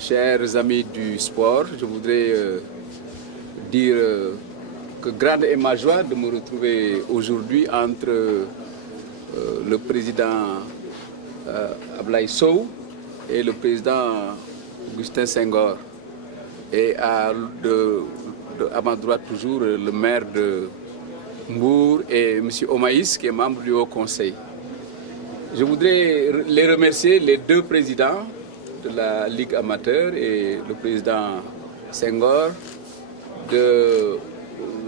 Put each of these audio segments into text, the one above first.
Chers amis du sport, je voudrais dire que grande est ma joie de me retrouver aujourd'hui entre le président Abdoulaye Sow et le président Augustin Senghor. Et à ma droite toujours le maire de Mbour et M. Omaïs qui est membre du Haut Conseil. Je voudrais les remercier, les deux présidents de la Ligue amateur et le président Senghor, de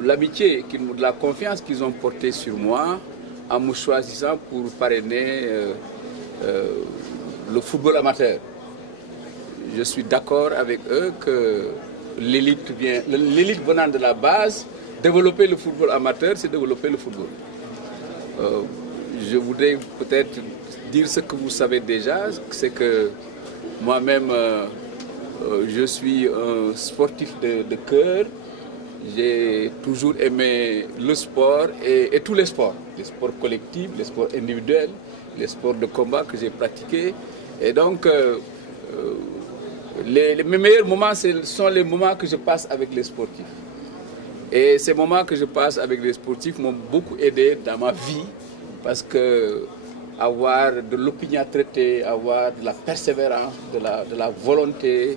l'amitié, de la confiance qu'ils ont portée sur moi en me choisissant pour parrainer le football amateur. Je suis d'accord avec eux que l'élite venant de la base, développer le football amateur, c'est développer le football. Je voudrais peut-être dire ce que vous savez déjà, c'est que moi-même, je suis un sportif de cœur. J'ai toujours aimé le sport et tous les sports collectifs, les sports individuels, les sports de combat que j'ai pratiqués. Et donc, mes meilleurs moments, ce sont les moments que je passe avec les sportifs. Et ces moments que je passe avec les sportifs m'ont beaucoup aidé dans ma vie parce que avoir de l'opiniâtreté, avoir de la persévérance, de la volonté,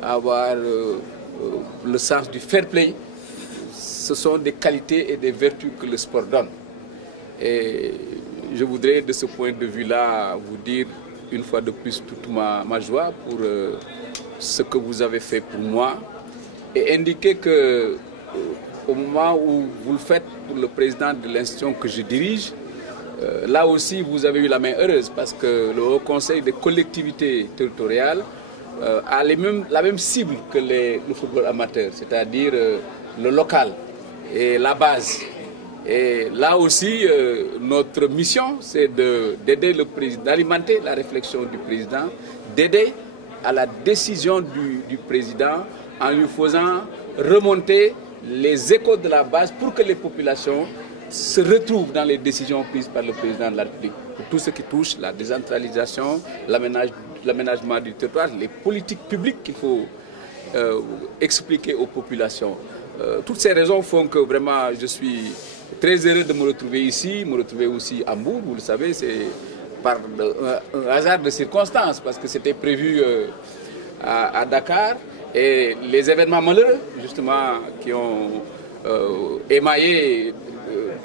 avoir le sens du fair play, ce sont des qualités et des vertus que le sport donne. Et je voudrais de ce point de vue-là vous dire une fois de plus toute ma joie pour ce que vous avez fait pour moi et indiquer que au moment où vous le faites pour le président de l'institution que je dirige, là aussi vous avez eu la main heureuse parce que le Haut Conseil des collectivités territoriales a la même cible que le football amateur, c'est-à-dire le local et la base. Et là aussi, notre mission, c'est d'aider le président, d'alimenter la réflexion du président, d'aider à la décision du président en lui faisant remonter les échos de la base pour que les populations se retrouvent dans les décisions prises par le président de la République. Pour tout ce qui touche la décentralisation, l'aménagement du territoire, les politiques publiques qu'il faut expliquer aux populations. Toutes ces raisons font que vraiment je suis très heureux de me retrouver ici, me retrouver aussi à Mbour. Vous le savez, c'est par un hasard de circonstances parce que c'était prévu à Dakar. Et les événements malheureux, justement, qui ont émaillé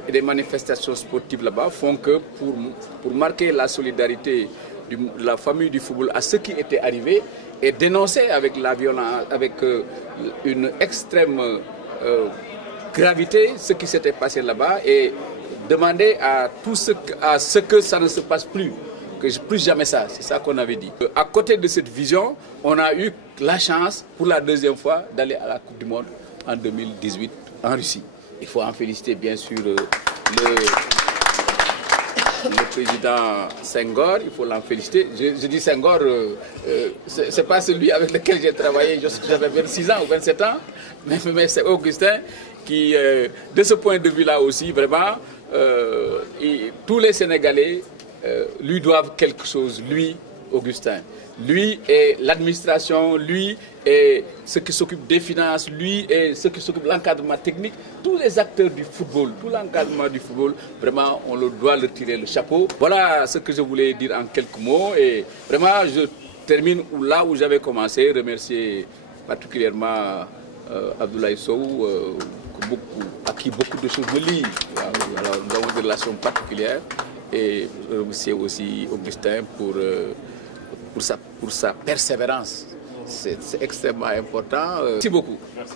des manifestations sportives là-bas, font que pour marquer la solidarité de la famille du football à ce qui était arrivé et dénoncer avec la violence, avec une extrême gravité ce qui s'était passé là-bas et demander à ce que ça ne se passe plus. Plus jamais ça, c'est ça qu'on avait dit. À côté de cette vision, on a eu la chance pour la deuxième fois d'aller à la Coupe du Monde en 2018 en Russie. Il faut en féliciter bien sûr le président Senghor, il faut l'en féliciter. Je dis Senghor, c'est pas celui avec lequel j'ai travaillé, j'avais 26 ans ou 27 ans, mais c'est Augustin qui, de ce point de vue-là aussi, vraiment, tous les Sénégalais lui doivent quelque chose, lui, Augustin. Lui et l'administration, lui et ceux qui s'occupent des finances, lui et ceux qui s'occupent de l'encadrement technique, tous les acteurs du football, tout l'encadrement du football, vraiment, on doit leur tirer le chapeau. Voilà ce que je voulais dire en quelques mots et vraiment, je termine là où j'avais commencé, remercier particulièrement Abdoulaye Sow, à qui beaucoup de choses me lient. Alors, nous avons des relations particulières. Et remercier aussi Augustin pour sa persévérance. C'est extrêmement important. Merci beaucoup. Merci.